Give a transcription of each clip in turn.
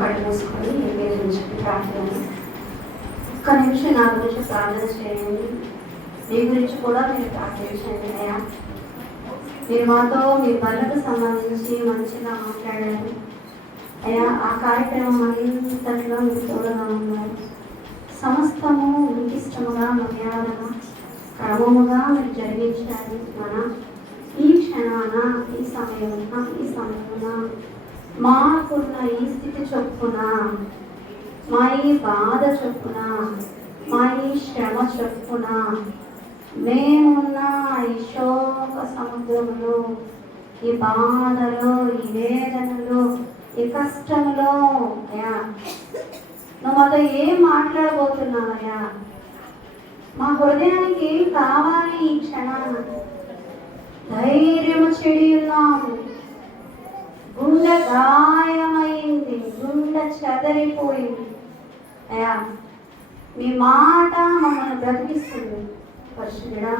కళ్ళు మూసుకొని మీరు నుంచి ప్రార్థన. ఒక్క నిమిషం నా గురించి ప్రార్థన చేయండి. మీ గురించి కూడా మీరు ప్రార్థించండి. అయ్యా, మీరు మాతో మీ పనులకు సంబంధించి మంచిగా మాట్లాడారు. అయ్యా, ఆ కార్యక్రమం అంతట్లో మీరు తోడుగా ఉన్నారు. సమస్తము మీకు ఇష్టముగా మర్యాదగా క్రమముగా మీరు జరిగించారు. మన ఈ క్షణాన ఈ సమయమున మాకున్న ఈ స్థితి చొప్పున, మా ఈ బాధ చొప్పున, మా ఈ శ్రమ చొప్పున, మేమున్న ఈ శోక సముద్రములో, ఈ బాధలో, ఈ వేదనలో, ఈ కష్టంలో అయ్యా నువ్వు మాతో ఏం మాట్లాడబోతున్నావయ్యా? మా హృదయానికి ఏం కావాలి? ఈ క్షణాన ధైర్యము చెడి ఉన్నాము, గుండె గాయమైంది, గుండె చెదరిపోయింది. అయ్యా, మీ మాట మమ్మల్ని బ్రతికిస్తుంది. పరిశుద్ధుడా,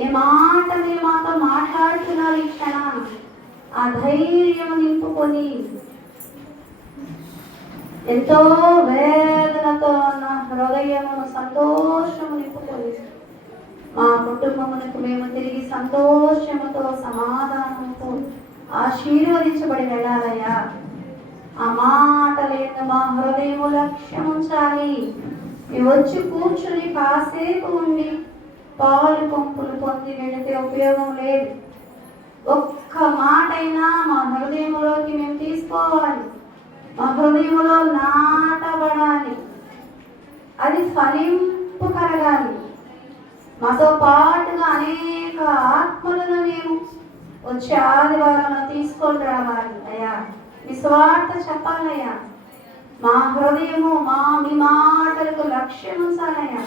ఏ మాట మీరు మాతో మాట్లాడుతున్నారు ఈ క్షణాన ఆ ధైర్యం నింపుకొని, ఎంతో వేదనతో ఉన్న హృదయమును సంతోషము నింపుకొని మా కుటుంబమునకు మేము తిరిగి సంతోషముతో సమాధానంతో ఆశీర్వదించబడి వెళ్ళాలయ్యా. ఆ మాటలేని మా హృదయము లక్ష్యం ఉంచాలి. మేము వచ్చి కూర్చుని కాసేపు ఉండి పాలు పంపులు పొంది వెళితే ఉపయోగం లేదు. ఒక్క మాటైనా మా హృదయంలోకి మేము తీసుకోవాలి. మా హృదయంలో నాటబడాలి. అది ఫలింపు కలగాలి. మాతో పాటుగా అనేక ఆత్మలను మేము వచ్చే ఆదివారంలో తీసుకొని రావాలి. అయ్యా, నిస్వార్థ చెప్పాలయ్యా. మా హృదయము మీ మాటలకు లక్ష్యం ఉంచాలయ్యా.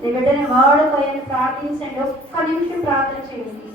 నీ బిడ్డని వాడుకోయని ప్రార్థించండి. ఒక్క నిమిషం ప్రార్థన చేయండి.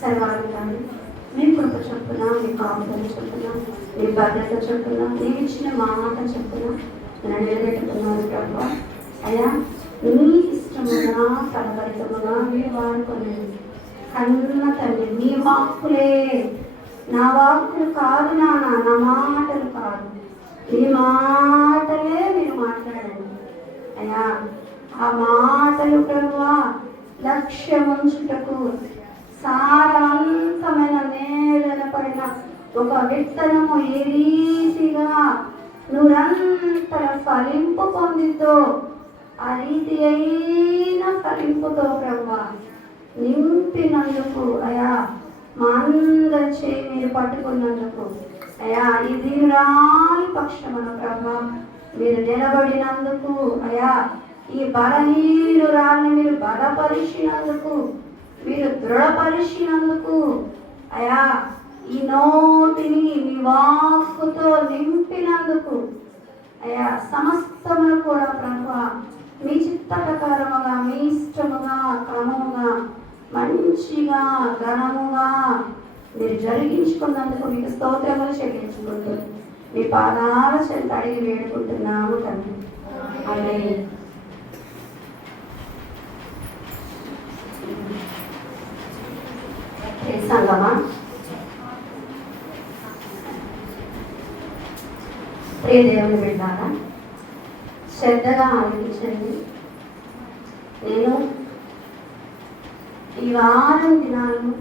సర్వాధికారి మీ కృప చెప్పున, మీ కాపుదల చెప్పున, మీ భద్రత చెప్పున, నీకు ఇచ్చిన మాట చెప్పున నన్ను నిలబెట్టుకున్నారు ప్రభు. అయ్యా, నీ ఇష్టముగా ఫలభరితముగా మీరు వాడుకోలేదు. కన్న తల్లి, నీ వాక్కులే, నా వాక్కులు కాదు నాన్న, నా మాటలు కాదు, నీ మాటలే మీరు మాట్లాడండి. అయ్యా, ఆ మాటలు ప్రభువా లక్ష్యం ఉంచుటకు సారవంతమైన నేలన పడిన ఒక విత్తనము ఏ రీతిగా నురంతర ఫలింపు పొందితో ఆ రీతి అయిన ఫలింపుతో ప్రభువా నింపినందుకు అయా మా అందరి చేయి మీరు పట్టుకున్నందుకు అయా ఈ దీనురాలి పక్షమున ప్రభువా మీరు నిలబడినందుకు అయా ఈ బలహీనురాల్ని మీరు బలపరిచినందుకు, మీరు దృఢపరిచినందుకు అయా ఈ నోటిని మీ వాక్కుతో నింపినందుకు అయా సమస్తమును కూడా ప్రభువా మీ చిత్త ప్రకారముగా, మీ ఇష్టముగా, క్రమముగా, మంచిగా, ఘనముగా మీరు జరిగించుకున్నందుకు మీకు స్తోత్రములు చెల్లించుకుంటూ మీ పాదాల చెంత అడిగి వేడుకుంటున్నాము తండ్రి. ఆమేన్. సంగమా, ప్రియ దేవుని బిడ్డారా, శ్రద్ధగా ఆలోచించండి. నేను ఈ వారం దినాలను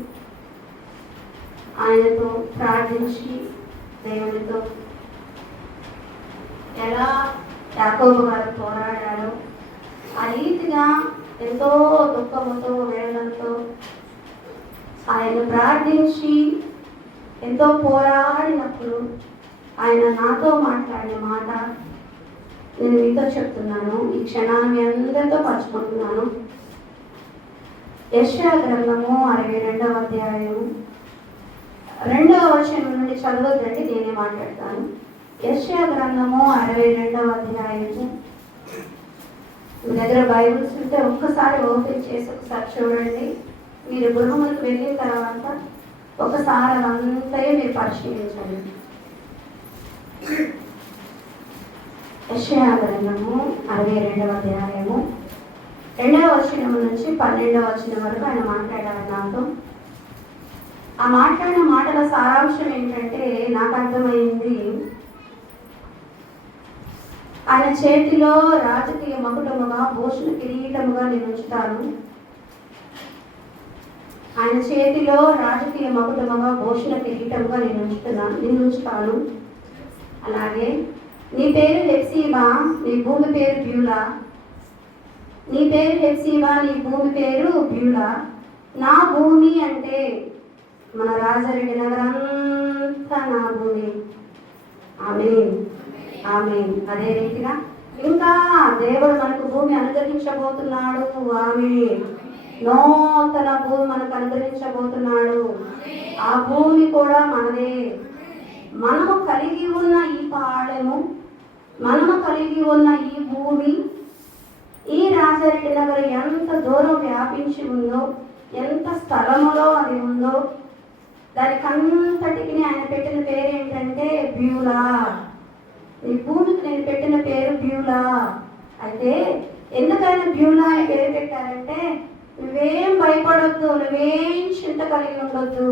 ఆయనతో ప్రార్థించి దేవునితో ఎలా యాకోబు గారు పోరాడారో ఆ రీతిగా ఎంతో దుఃఖముతో వేదనతో ఆయన ప్రార్థించి ఎంతో పోరాడినప్పుడు ఆయన నాతో మాట్లాడిన మాట నేను మీతో చెప్తున్నాను. ఈ క్షణాన్ని మీ అందరితో పంచుకుంటున్నాను. యెషయా గ్రంథము 62వ అధ్యాయము 2వ వచనం నుండి చదవద్దండి, నేనే మాట్లాడతాను. యెషయా గ్రంథము 62వ అధ్యాయము. మీ దగ్గర బైబిల్స్ ఉంటే ఒక్కసారి ఓపెన్ చేసి ఒకసారి చూడండి. మీరు గృహములకు వెళ్ళిన తర్వాత ఒకసారి అదంతా మీరు పరిశీలించండి. యెషయా గ్రంథము 62వ అధ్యాయము 2వ వచనం నుంచి 12వ వచనం వరకు ఆయన మాట్లాడారు నాతో. ఆ మాట్లాడిన మాటల సారాంశం ఏంటంటే, నాకు అర్థమైంది, ఆయన చేతిలో రాజకీయ మకుటముగా భూషణ కిరీటముగా నేను ఉంచుతాను. ఆయన చేతిలో రాజకీయ మకుటముగా భూషణ కిరీటముగా నేను ఉంచుతాను. అలాగే నీ పేరు హెప్సీబా, నీ భూమి పేరు బ్యూలా. నీ పేరు హెప్సీబా, నీ భూమి పేరు బ్యూలా. నా భూమి అంటే మన రాజారెడ్డి నగరంతా నా భూమి. ఆమేన్, ఆమేన్. అదే రీతిగా ఇంకా దేవుడు మనకు భూమి అనుగ్రహించబోతున్నాడు. ఆమేన్. నూతన భూమి మనకు అనుగ్రహించబోతున్నాడు. ఆ భూమి కూడా మనదే. మనము కలిగి ఉన్న ఈ పాడెము, మనము కలిగి ఉన్న ఈ భూమి, ఈ రాజారెడ్డి నగర్ ఎంత దూరం వ్యాపించి ఉందో, ఎంత స్థలములో అది ఉందో, దానికంతటికి ఆయన పెట్టిన పేరు ఏంటంటే బ్యూలా. ఈ భూమికి నేను పెట్టిన పేరు బ్యూలా. అయితే ఎందుకైనా బ్యూలా అని పేరు పెట్టారంటే, నువ్వేం భయపడొద్దు, నువ్వేం చింత కలిగి ఉండొద్దు,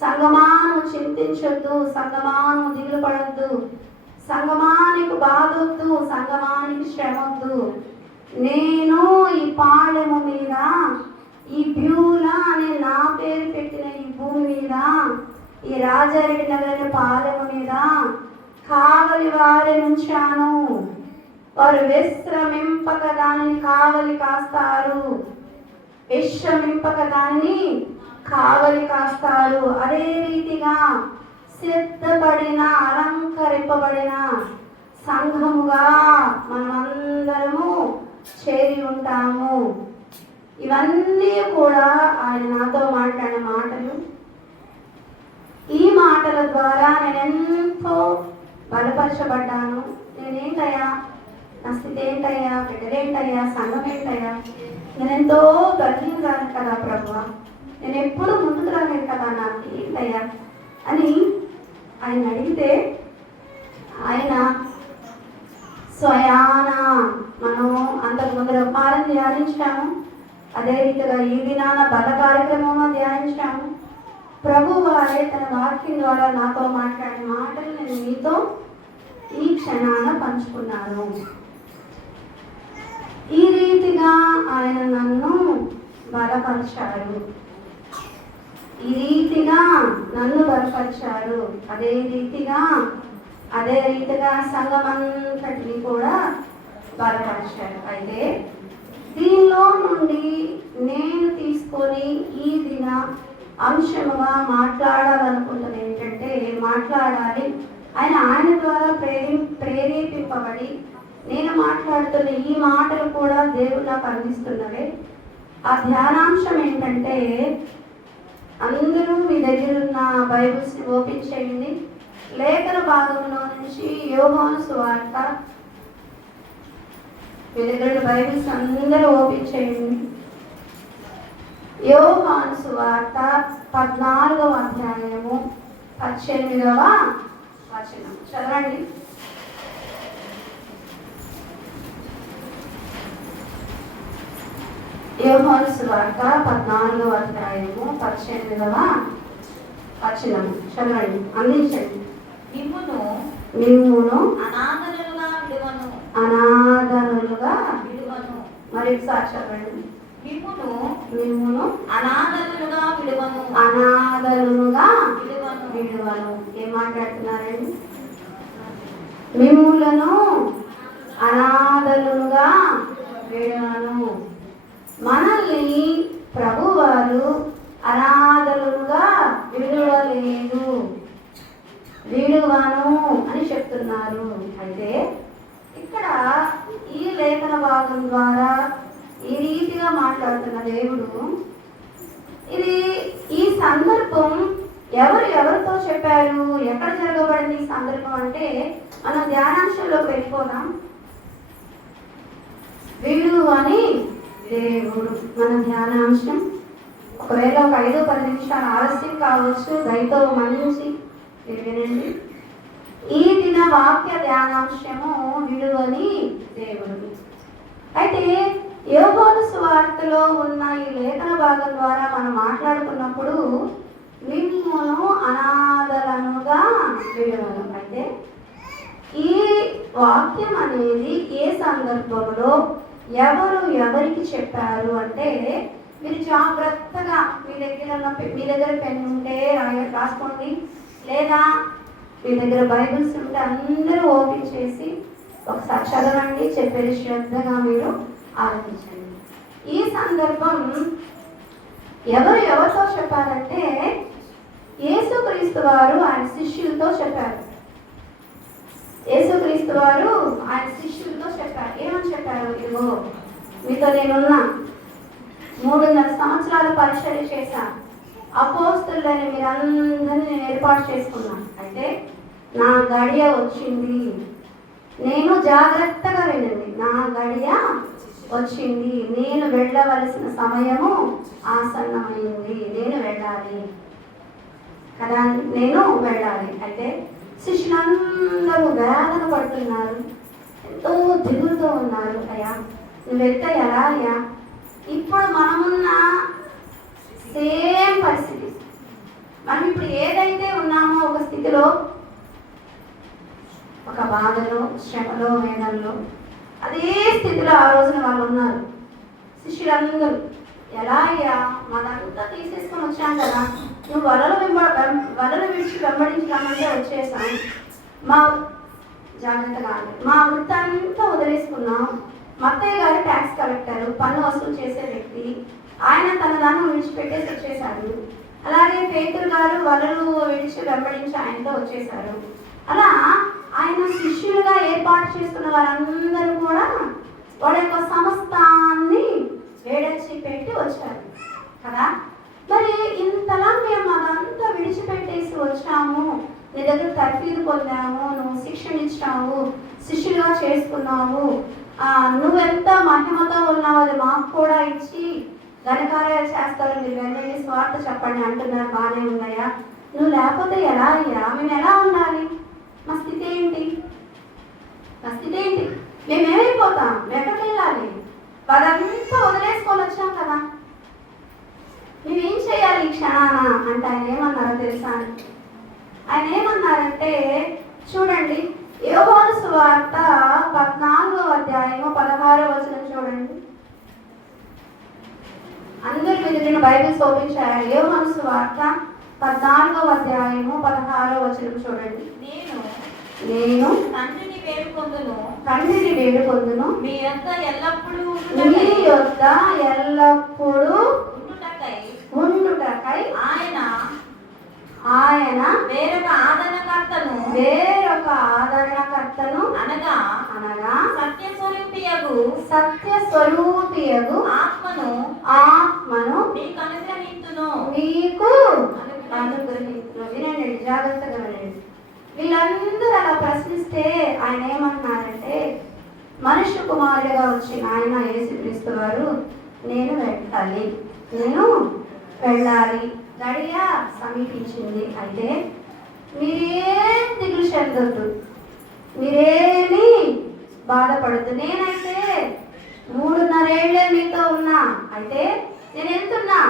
సంగమాను చింతించొద్దు, సంగమాను దిగులు పడొద్దు, సంగమానికి బాధొద్దు, సంగమానికి శ్రమొద్దు. నేను ఈ పాలెము మీద, ఈ బ్యూలా అనే నా పేరు పెట్టిన ఈ భూమి మీద, ఈ రాజారెడ్డి నగర్ పాలెము మీద కావలి వారి నుంచాను. వారు విశ్రమింపక దానిని కావలి కాస్తారు, విశ్రమింపక దానిని కావలి కాస్తారు. అదే రీతిగా సిద్ధపడిన అలంకరింపబడిన సంఘముగా మనమందరము చేరి ఉంటాము. ఇవన్నీ కూడా ఆయన నాతో మాట్లాడిన మాటలు. ఈ మాటల ద్వారా నేను ఎంతో బలపరచబడ్డాను. నేనేంటయ్యా, నా స్థితి ఏంటయ్యా, బిడ్డలేంటయ్యా, సంఘం ఏంటయ్యా, నేనెంతో బలహీనరాను కదా ప్రభువా, నేను ఎప్పుడు ముందుకు రాలేదు కదా, నాకు ఏంటయ్యా అని ఆయన అడిగితే, ఆయన స్వయాన మనం అంతకు ముందర పాలన ధ్యానించాము. అదే రీతిగా ఈ దినాన బల కార్యక్రమంలో ధ్యానించాము. ప్రభు వారే తన వాక్యం ద్వారా నాతో మాట్లాడిన మాటలు నేను మీతో ఈ క్షణాన పంచుకున్నాను. ఈ రీతిగా ఆయన నన్ను బలపరిచారు, ఈ రీతిగా నన్ను బలపరిచారు. అదే రీతిగా సంఘమంతటిని కూడా బలపరిచారు. అయితే దీనిలో నుండి నేను తీసుకొని ఈ దిన అంశముగా మాట్లాడాలనుకుంటున్నది ఏంటంటే, మాట్లాడాలి, ఆయన ద్వారా ప్రేరేపింపబడి నేను మాట్లాడుతున్న ఈ మాటలు కూడా దేవుడు నాకు అందిస్తున్నవే. ఆ ధ్యానాంశం ఏంటంటే, అందరూ మీ దగ్గర ఉన్న బైబిల్స్ని ఓపెన్ చేయండి. లేఖన భాగంలో నుంచి యోహాను సువార్త, మీ దగ్గర బైబిల్స్ అందరూ ఓపెన్ చేయండి. యోహాను సువార్త 14వ అధ్యాయము 18వ వచనం చదవండి. యోహాను సువార్త 14వ అధ్యాయము 18వ వచనం చదవండి, అందించండి. మిమ్మును అనాథలుగా విడువను. మరి ఒకసారి చదవండి. మిమ్మును అనాథలుగా విడువను. ఏం మాట్లాడుతున్నారండి? మిమ్ములను అనాథలుగా విడువను. ఉన్నారు. అయితే ఇక్కడ ఈ లేఖన భాగం ద్వారా ఈ రీతిగా మాట్లాడుతున్న దేవుడు, ఇది ఈ సందర్భం ఎవరితో చెప్పారు, ఎక్కడ జరగబడింది ఈ సందర్భం అంటే మనం ధ్యానాంశంలోకి వెళ్ళిపోదాం. వీడు అని దేవుడు మన ధ్యానాంశం. ఒకవేళ ఒక 5-10 నిమిషాలు ఆలస్యం కావచ్చు, దయతో మన్నించి వినండి. ఈ దిన వాక్య ధ్యానాంశము విడువని దేవుడు. అయితే యోహాను సువార్తలో ఉన్న ఈ లేఖన భాగం ద్వారా మనం మాట్లాడుకున్నప్పుడు మిమ్మును అనాథలనుగా విడువను. అయితే ఈ వాక్యం అనేది ఏ సందర్భంలో ఎవరికి చెప్పారు అంటే, మీరు జాగ్రత్తగా మీ దగ్గర పెన్ ఉంటే రాసుకోండి, లేదా మీ దగ్గర బైబిల్స్ ఉంటే అందరూ ఓపెన్ చేసి ఒకసారి చదవండి, చెప్పేది శ్రద్ధగా మీరు ఆలోచించండి. ఈ సందర్భం ఎవరితో చెప్పారంటే యేసుక్రీస్తు వారు ఆయన శిష్యులతో చెప్పారు. యేసుక్రీస్తు వారు ఆయన శిష్యులతో చెప్పారు. ఏమని చెప్పారు? ఇదిగో మీతో నేనున్నా, 3.5 సంవత్సరాలు పరిచర్య చేశాను, అపోస్తలులని మీరందరినీ నేను ఏర్పాటు చేసుకున్నాను. అయితే నా గడియ వచ్చింది, నేను జాగ్రత్తగా వినండి, నా గడియ వచ్చింది, నేను వెళ్ళవలసిన సమయము ఆసన్నమైంది, నేను వెళ్ళాలి కదా, నేను వెళ్ళాలి. అయితే శిష్యులందరూ వేదన పడుతున్నారు, ఎంతో దిగులుతో ఉన్నారు. అయ్యా నువ్వు వెళ్తే ఎలా అయ్యా? ఇప్పుడు మనమున్న సేమ్ పరిస్థితి, మనం ఇప్పుడు ఏదైతే ఉన్నామో ఒక స్థితిలో, ఒక బాధలో, శ్రమలో, వేదనలో, అదే స్థితిలో ఆ రోజున వాళ్ళు ఉన్నారు. శిష్యులందరూ ఎలా అయ్యా, మనంతా తీసేసుకొని వచ్చాం కదా, నువ్వు వలలు విడిచి వెంబడించడామంటే వచ్చేసాం, మా జాగ్రత్తగా మా వృత్తాంతా వదిలేసుకున్నాం. మత్తయ్య గారు ట్యాక్స్ కలెక్టర్, పన్ను వసూలు చేసే వ్యక్తి, ఆయన తన దాన్ని విడిచిపెట్టేసి వచ్చేసారు. అలాగే పేతురు గారు వలలు విడిచి వెంబడించి ఆయనతో వచ్చేసారు. అలా ఆయన శిష్యులుగా ఏర్పాటు చేసుకున్న వారందరూ కూడా వాళ్ళ యొక్క సమస్తాన్ని వేడచ్చి పెట్టి వచ్చారు కదా. మరి ఇంతలా మేము అదంతా విడిచిపెట్టేసి వచ్చాము, నీ దగ్గర తర్ఫీదు పొందాము, నువ్వు శిక్షణ ఇచ్చావు, శిష్యులుగా చేసుకున్నావు, నువ్వెంత మహిమతో ఉన్నావు అది మాకు కూడా ఇచ్చి ఘనకార్యాలు చేస్తారు, మీరు వెళ్ళండి స్వార్థ చెప్పండి అంటున్నారు, బాగానే ఉన్నాయా? నువ్వు లేకపోతే ఎలా అయ్యా? మేము ఎలా ఉండాలి? మా స్థితి ఏంటి? మేమేమైపోతాం? ఎక్కడికి వెళ్ళాలి? వారంతా వదిలేసుకొని వచ్చాం కదా, మేమేం చేయాలి ఈ క్షణాన అంటే ఆయన ఏమన్నారో తెలుసా? ఆయన ఏమన్నారంటే చూడండి, యోహాను సువార్త 14వ అధ్యాయము 16వ వచనం చూడండి. అందరూ మీరు బైబిల్స్ ఓపెన్ చేయాలి. యోహాను సువార్త 14వ అధ్యాయము 16వ వచనం చూడండి. నేను తండ్రిని వేడుకొందును, మీ యొద్ద ఎల్లప్పుడూ ఉండుటకై ఆయన వేరొక ఆదరణకర్తను అనగా సత్యస్వరూపియగు ఆత్మను మీకు అనుగ్రహించును. వినండి, జాగ్రత్తగా వినండి. వీళ్ళందరూ అలా ప్రశ్నిస్తే ఆయన ఏమన్నారంటే, మనుష్య కుమారుడిగా వచ్చిన ఆయన యేసుక్రీస్తు వారు నేను వెళ్ళాలి, గడియ సమీపించింది. అయితే మీరేం దిగులు చెందొద్దు, మీరేమీ బాధపడద్దు. నేనైతే 3.5 ఏళ్ళే మీతో ఉన్నా, అయితే నేను ఎంతున్నా?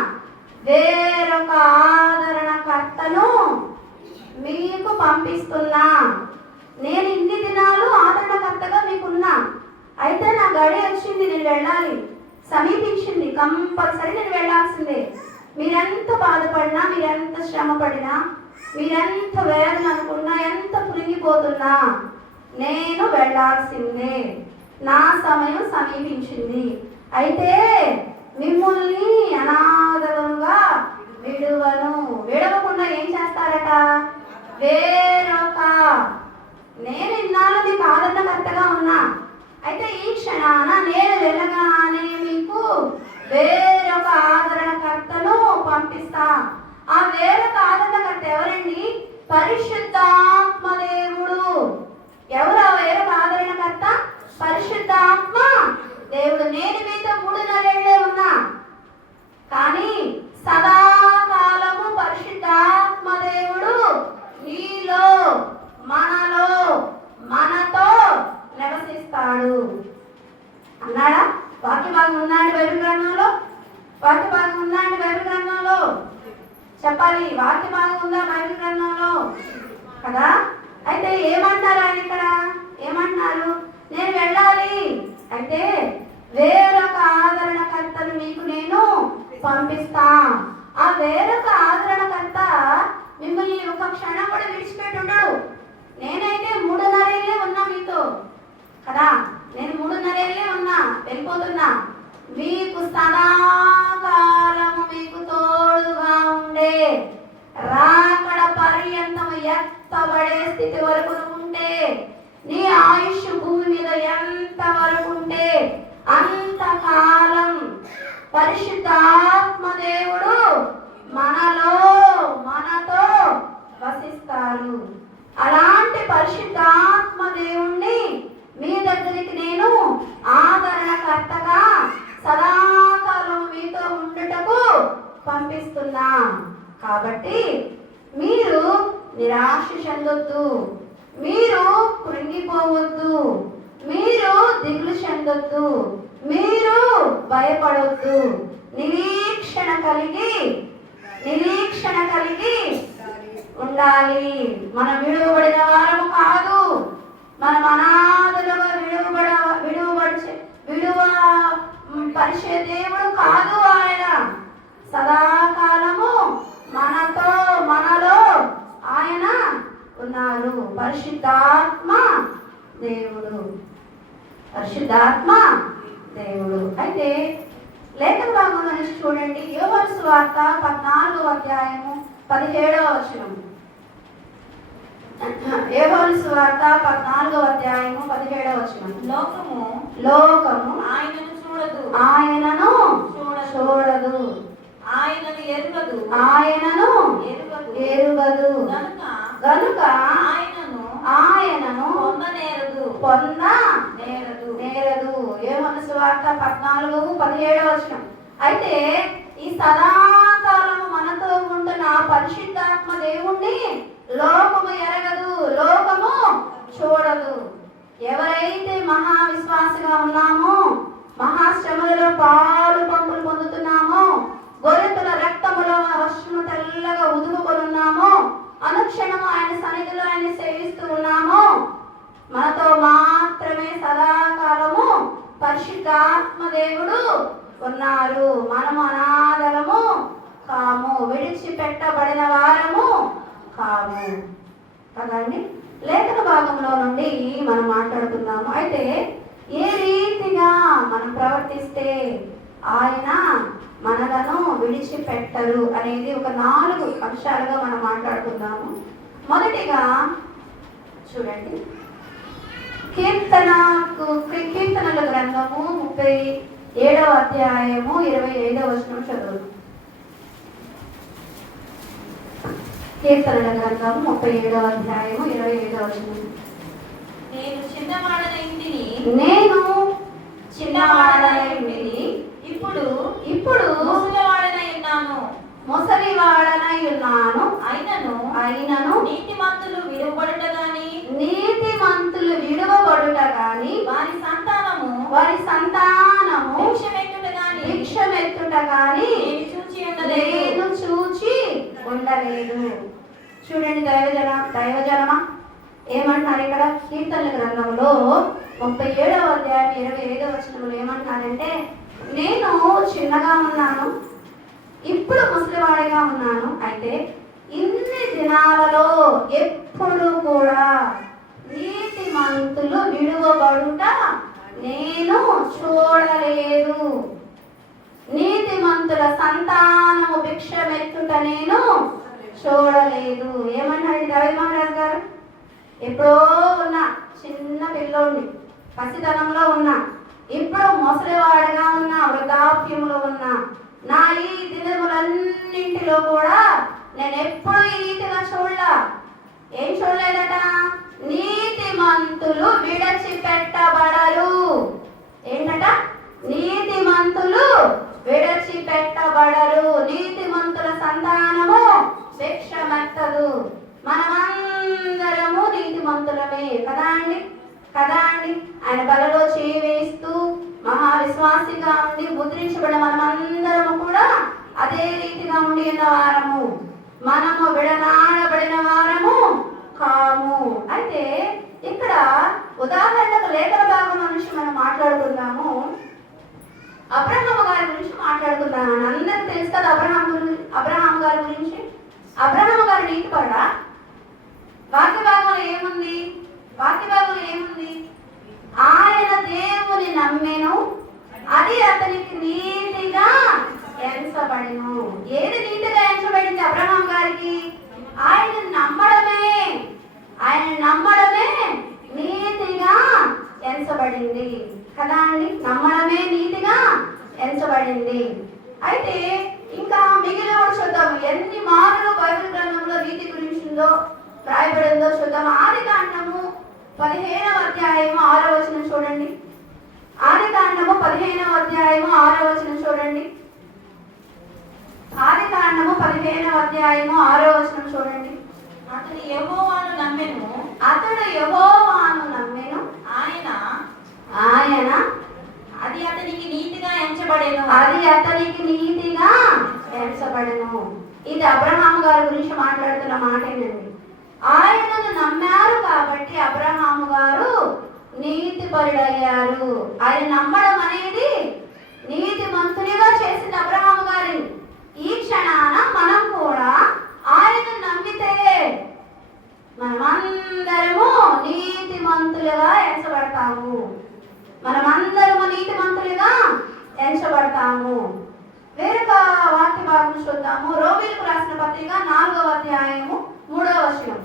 వేరొక ఆదరణకర్తను మీకు పంపిస్తున్నా. నేను ఇన్ని దినాలు ఆదరణకర్తగా మీకున్నా, అయితే నా గడి వచ్చింది, నేను వెళ్ళాలి, సమీపించింది, కంపల్సరీ నేను వెళ్ళాల్సిందే. మీరెంత బాధపడినా, మీరెంత శ్రమ పడినా, మీరెంత వేదన అనుకున్నా, ఎంత పులిగిపోతున్నా నేను వెళ్ళాల్సిందే. నా సమయం సమీపించింది. అయితే మిమ్మల్ని అనాథలుగా విడవకుండా ఏం చేస్తారట? వేరొక నేను ఇన్నాళ్ళు ఆదరణకర్తగా ఉన్నా. అయితే ఈ క్షణాన నేను వెళ్ళగానే మీకు వేరొక ఆదరణకర్తను పంపిస్తా. ఆ వేరొక ఆదరణకర్త ఎవరండి? పరిశుద్ధాత్మ దేవుడు. ఎవరు ఆ వేరొక ఆదరణకర్త? పరిశుద్ధాత్మ దేవుడు. నేను మీతో 3.5 ఏళ్లే ఉన్నా, కానీ సదాకాలము పరిశుద్ధాత్మ దేవుడు నీలో, మనలో, మనతో నివసిస్తాడు అన్నాడా? వాక్య భాగం ఉందండి బైబిల్ గ్రంథంలో? వాక్య భాగం ఉందండి బైబిల్ గ్రంథంలో? చెప్పాలి, వాక్య భాగం ఉందా బైబిల్ గ్రంథంలో? కదా. అయితే ఏమంటారు ఆయన ఇక్కడ? ఏమంటున్నారు? నేను వెళ్ళాలి, అయితే వేరొక ఆదరణకర్తను మీకు నేను పంపిస్తా. ఆ వేరొక ఆదరణకర్త మిమ్మల్ని ఒక క్షణం కూడా విడిచిపెట్టి ఉండడు. నేనైతే 3.5 ఏళ్లే ఉన్నా మీతో కదా. నేను 3.5 ఏళ్లే ఉన్నా, వెళ్ళిపోతున్నా. మీకు సదాకాలము మీకు తోడుగా ఉండే, రాకడ పర్యంతము ఎత్తబడే స్థితి వరకు ఉంటే, నీ ఆయుష్ భూమి మీద ఎంత వరకు ఉంటే అంతకాలం పరిశుద్ధాత్మ దేవుడు మనలో, మనతో వసిస్తారు. అలాంటి పరిశుద్ధాత్మ దేవుణ్ణి మీ దగ్గరికి నేను ఆదరణకర్తగా సదాకాలం మీతో ఉండుటకు పంపిస్తున్నా. కాబట్టి మీరు నిరాశ చెందొద్దు, మీరు కృంగిపోవద్దు, మీరు దిగులు చెందొద్దు, మీరు భయపడొద్దు. నిరీక్షణ కలిగి ఉండాలి. మనం విడువబడిన వారము కాదు, మనం అనాథలుగా పరిచే దేవుడు కాదు. ఆయన సదాకాలము మనతో, మనలో ఆయన ఉన్నారు. పరిశుద్ధాత్మ దేవుడు, పరిశుద్ధాత్మ దేవుడు. అయితే లేఖన భాగంలో నుంచి చూడండి, యోహాను సువార్త 14వ అధ్యాయము 17వ వచనం. యోహాను సువార్త 14వ అధ్యాయము 17వ వచనం. లోకము ఆయనను చూడదు, ఆయనను చూడదు, ఆయనను ఎరుగదు, గనుక ఆయనను పొందనేరదు. యోహాను సువార్త 14:17 వచనం. అయితే ఈ సదాకాలము మనతో ఉంటున్న పరిశుద్ధాత్మ దేవుణ్ణి లోకము ఎరగదు, లోకము చూడదు. ఎవరైతే మహా విశ్వాసగా ఉన్నామో, మహాశ్రమలలో పాలు పంపులు పొందుతున్నామో, గొర్రెల రక్తములో మన వస్త్రము తెల్లగా ఉదుముకొని ఉన్నామో, అనుక్షణము ఆయన సన్నిధిలో ఆయన సేవిస్తూ ఉన్నామో, మనతో మాత్రమే సదాకాలము పరిశుద్ధాత్మ దేవుడు ఉన్నారు. మనము అనాథలము కాము, విడిచిపెట్టబడిన వారము కాము కదండి. లేఖన భాగంలో నుండి మనం మాట్లాడుతున్నాము. అయితే ఏ రీతిగా మనం ప్రవర్తిస్తే ఆయన మనలను విడిచిపెట్టరు అనేది ఒక 4 అంశాలుగా మనం మాట్లాడుకుందాము. మొదటిగా చూడండి, కీర్తనల గ్రంథము 37వ అధ్యాయము 25వ వచనం చదువు. కీర్తనల గ్రంథము 37వ అధ్యాయము 25వ వచనం. నేను చిన్నవాడనై ఇంటిని ఇప్పుడు ముసలివాడనై ఉన్నాను. అయినను నీతిమంతులు విడువబడుట గాని వారి సంతానము భిక్షమెత్తుట గాని నేను చూచి ఉండలేదు. చూడండి దైవజనమా ఏమంటున్నారు ఇక్కడ కీర్తనల గ్రంథంలో 37వ అధ్యాయం 25వ వచనంలో ఏమంటున్నారంటే, నేను చిన్నగా ఉన్నాను, ఇప్పుడు ముసలివాడిగా ఉన్నాను. అయితే ఇన్ని దినాలలో ఎప్పుడు కూడా నీతిమంతులు విడువబడుట నేను చూడలేదు, నీతిమంతుల సంతానము భిక్షమెత్తుట నేను చూడలేదు. ఏమన్నాడు దావీదు మహారాజు గారు? ఎప్పుడో ఉన్న చిన్న పిల్లోడిని, పసితనంలో ఉన్నా, ఇప్పుడు ముసలివాడిగా ఉన్నా, వృద్ధాప్యంలో ఉన్నా, నా ఈ దినములన్నింటిలో కూడా నేను ఎప్పుడు ఈ రీతిగా చూడలా. ఏం చూడలేదట? నీతిమంతులు విడిచిపెట్టబడరు. ఏంటట? నీతిమంతులు విడిచిపెట్టబడరు. నీతిమంతుల సంతానము భిక్షమెత్తదు. మనమందరము నీతిమంతులమే కదా అండి? కదా అండి? ఆయన బలలో చేయి వేస్తూ మహావిశ్వాసిగా ఉండి ముద్రించబడిన మనమందరము కూడా అదే రీతిగా ఉండి ఉన్న వారము. మనము విడనాడబడిన వారము కాము. అయితే ఇక్కడ ఉదాహరణకు లేఖన భాగం నుంచి మనం మాట్లాడుకుందాము. అబ్రహాము గారి గురించి మాట్లాడుకుందాం. అందరికి తెలుసు కదా అబ్రహాము గారి గురించి. అబ్రహాము గారు నీతిపరుడా? వాక్య భాగంలో ఏముంది? వాక్య భాగంలో ఏముంది? ఆయన దేవుని నమ్మెను, అది అతనికి నీతిగా ఎంచబడెను. ఏది నీతిగా ఎంచబడింది అబ్రహాం గారికి? ఆయన నమ్మడమే. ఆయన నమ్మడమే నీతిగా ఎంచబడింది కదా అండి? నమ్మడమే నీతిగా ఎంచబడింది. అయితే ఇంకా మిగిలిన చూద్దాం. ఎన్ని మార్లు బైబిల్ గ్రంథంలో నీతి గురించి ఉందో రాయబడిందో చూద్దాం. ఆదికాండము 15వ అధ్యాయము 6వ వచనం చూడండి. ఆదికాండము 15వ అధ్యాయము 6వ వచనం చూడండి. ఆదికాండము 15వ అధ్యాయము 6వ వచనం చూడండి. అతడు యెహోవాను నమ్మెను, అతడు యెహోవాను నమ్మెను, ఆయన అది అతనికి నీతిగా ఎంచబడెను. అది అతనికి నీతిగా ఎంచబడెను. ఇది అబ్రహాము గారి గురించి మాట్లాడుతున్న మాటేనండి. ఆయనను నమ్మారు కాబట్టి అబ్రహాము గారు నీతిపరుడయ్యారు. ఆయన నమ్మడం అనేది నీతిమంతునిగా చేసింది అబ్రహాము గారిని. ఈ క్షణాన మనం కూడా ఆయన నమ్మితే మనమందరము నీతిమంతులుగా ఎంచబడతాము. మనమందరము నీతిమంతులుగా ఎంచబడతాము. వేరొక వాక్య భాగం చూద్దాము. రోమీయులకు రాసిన పత్రిక 4వ అధ్యాయము 3వ వచనం.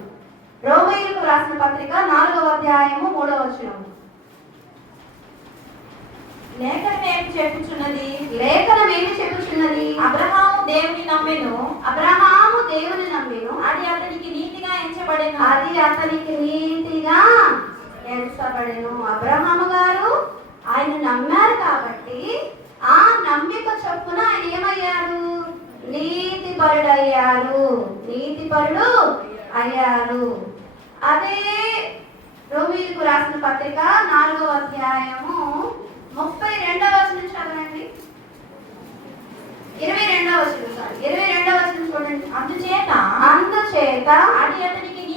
రోమీయులకు రాసిన పత్రిక 4వ అధ్యాయము 3వ వచనం. లేఖనం ఏమి చెప్పుచున్నది? లేఖనం ఏమి చెప్పుచున్నది? అబ్రహాము దేవుని నమ్మెను, అబ్రహాము దేవుని నమ్మెను, అది అతనికి నీతిగా ఎంచబడెను. అది అతనికి నీతిగా ఎంచబడెను. అబ్రహాము గారు ఆయన నమ్మారు కాబట్టి ఆ నమ్మిక చొప్పున ఆయన ఏమయ్యారు? నీతిపరుడయ్యారు. నీతిపరుడు అయ్యారు. అదే రోమీయులకు రాసిన పత్రిక 4వ అధ్యాయము 32వ వచనం చదవండి. 22వ వచనం చూడండి. అందుచేత అది అతనికి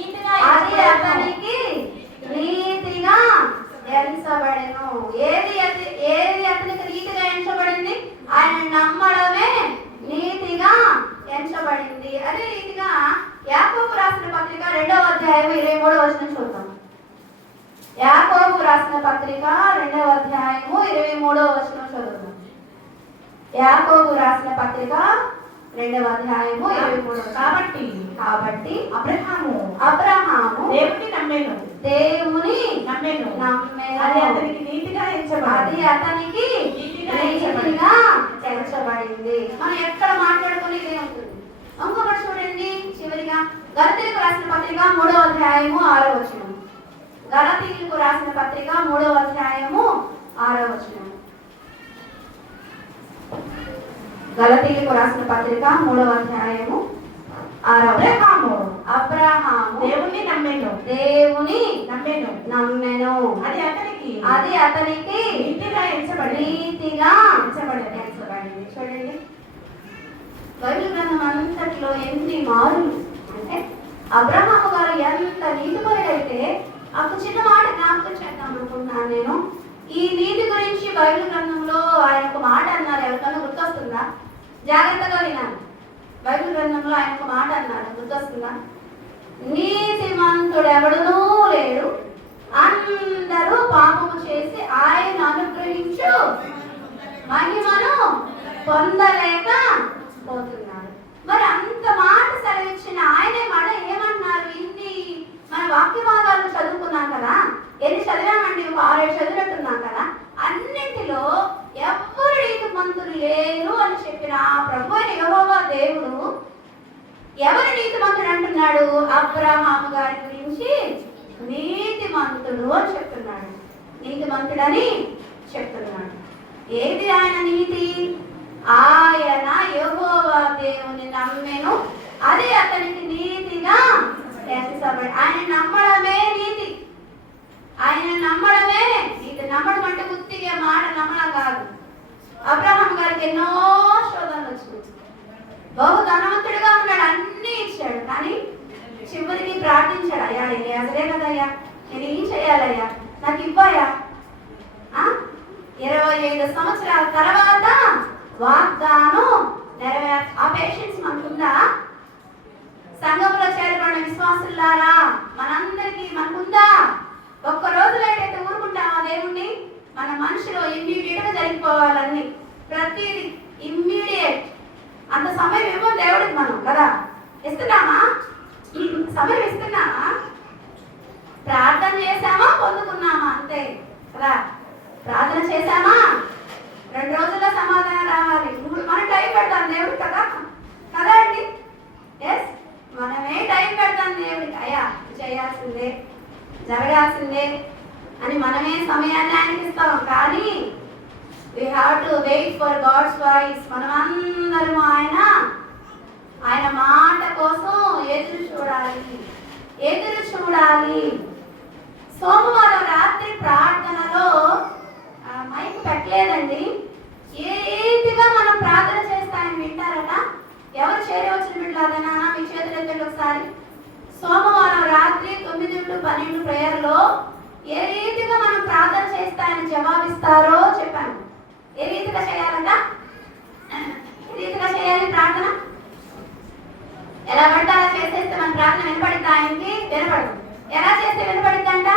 నీతిగా ఎంచబడెను. ఏది అతనికి నీతిగా ఎంచబడింది? ఆయన నమ్మడమే నీతిగా ఎంచబడింది. అదే రీతిగా యాకోబు రాసిన పత్రిక 2వ అధ్యాయం 23వ వచనం చూద్దాం. యాకోబు రాసిన పత్రిక 2వ అధ్యాయము 23వ వచనం చదువుదాం. యాకోబు రాసిన పత్రిక 2వ అధ్యాయము 23. కాబట్టి అబ్రహాము దేవుని నమ్మెను, అది అతనికి నీతిగా అది అతనికి నీతిగా ఎంచబడింది. మనం ఎక్కడ మాట్లాడుకునేదే ఉంటుంది. ఇంకొకటి చూడండి చివరిగా గలతీయులకు రాసిన పత్రిక 3వ అధ్యాయము 6వ వచనం. గలతీయులకు రాసిన పత్రిక 3వ అధ్యాయము 6వ వచనం. గలతీయులకు రాసిన పత్రిక 3వ అధ్యాయము 6వ. అబ్రహాము దేవుని నమ్మెను, అది అతనికి నీతిగా ఎంచబడింది. చూడండి బైబిల్ గ్రంథం అంతట్లో ఎన్ని మారులు అంటే అబ్రహాము గారు ఎంత నీతిపరుడైతే అప్పుడు చిన్న మాట జ్ఞాపకం చేద్దాం అనుకుంటున్నాను నేను. ఈ నీతి గురించి బైబిల్ గ్రంథంలో ఆయన ఒక మాట అన్నారు. ఎవరికైనా గుర్తొస్తుందా? జాగ్రత్తగా వినాలి. బైబిల్ గ్రంథంలో ఆయన ఒక మాట అన్నాడు, గుర్తొస్తుందా? నీతిమంతుడు ఎవడునూ లేడు, అందరూ పాపము చేసి ఆయన అనుగ్రహించు మహిమను పొందలేక పోతున్నారు. మరి అంత మాట సెలవిచ్చిన ఆయనే మన ఏమన్నారు? ఇన్ని మన వాక్య భాగాలు చెప్తున్నాడు? అబ్రహాము గారి గురించి నీతిమంతుడు అని చెప్తున్నాడు. నీతిమంతుడని చెప్తున్నాడు. ఏది ఆయన నీతి? ఆయన యెహోవా దేవుని నమ్మెను, అది అతనికి నీతిగా ఎంచబడి. ఆయన నమ్మడమే నీతి. ఆయన నమ్మడమే నీతి. నమ్మడం అంటే గుర్తిగా మాట నమ్మడం కాదు. అబ్రహాం గారికి ఎన్నో శోధనలు వచ్చినాయి. బహు ధనవంతుడిగా ఉన్నాడు, అన్నీ ఇచ్చాడు. కానీ చివరికి ప్రార్థించాడు, అయ్యా ఇది అసలే కదయ్యా, నేను ఏం చేయాలయ్యా, నాకు ఇవ్వయా. 25 సంవత్సరాల తర్వాత వాగ్దానం నెరవేర్. ఆ పేషెన్స్ మనకుందా? సంఘంలో చేరబడిన విశ్వాసులారా, మనందరికీ మనకుందా? ఒక్క రోజులో అయితే ఊరుకుంటామా దేవుణ్ణి? మన మనిషిలో ఇమ్మీడియట్ గా జరిగిపోవాలన్నీ, ప్రతిదీ ఇమ్మీడియట్. అంత సమయం ఏమో దేవుడికి మనం కదా ఇస్తున్నామా? సమయం ఇస్తున్నామా? ప్రార్థన చేశామా, పొందుకున్నామా, అంతే కదా. ప్రార్థన చేశామా, 2 రోజుల్లో సమాధానం రావాలి. మనం టైం పెడతాం దేవుడు కదా కదా అండి. ఎస్, మనమే టైం పెడతాం దేవుడికి. అయ్యా చేయాల్సిందే, జరగాల్సిందే అని మనమే సమయాన్ని ఆయనకి ఇస్తాం. కానీ we have to wait for God's voice. మనమందరం ఆయన మాట కోసం ఎదురు చూడాలి. సోమవారం రాత్రి ప్రార్థనలో మైక్ పెట్టలేదండి. ఏ రీతిగా మనం ప్రార్థన చేస్తామని వింటారట. ఎవరు చేరవచ్చిన బిడ్డలాదనా మీ చేతులు ఎత్తండి ఒకసారి. సోమవారం రాత్రి 9-12 ప్రేయర్లో ఏ రీతిగా మనం ప్రార్థన చేస్తాయని జవాబిస్తారో చెప్పాను. ఏ రీతిగా చేయాలంట? ఏ రీతిగా చేయాలి ప్రార్థన? ఎలా పడితే అలా చేసేస్తే మన ప్రార్థన వినపడిద్దా? ఆయనకి వినపడదు. ఎలా చేస్తే వినపడిద్దంట?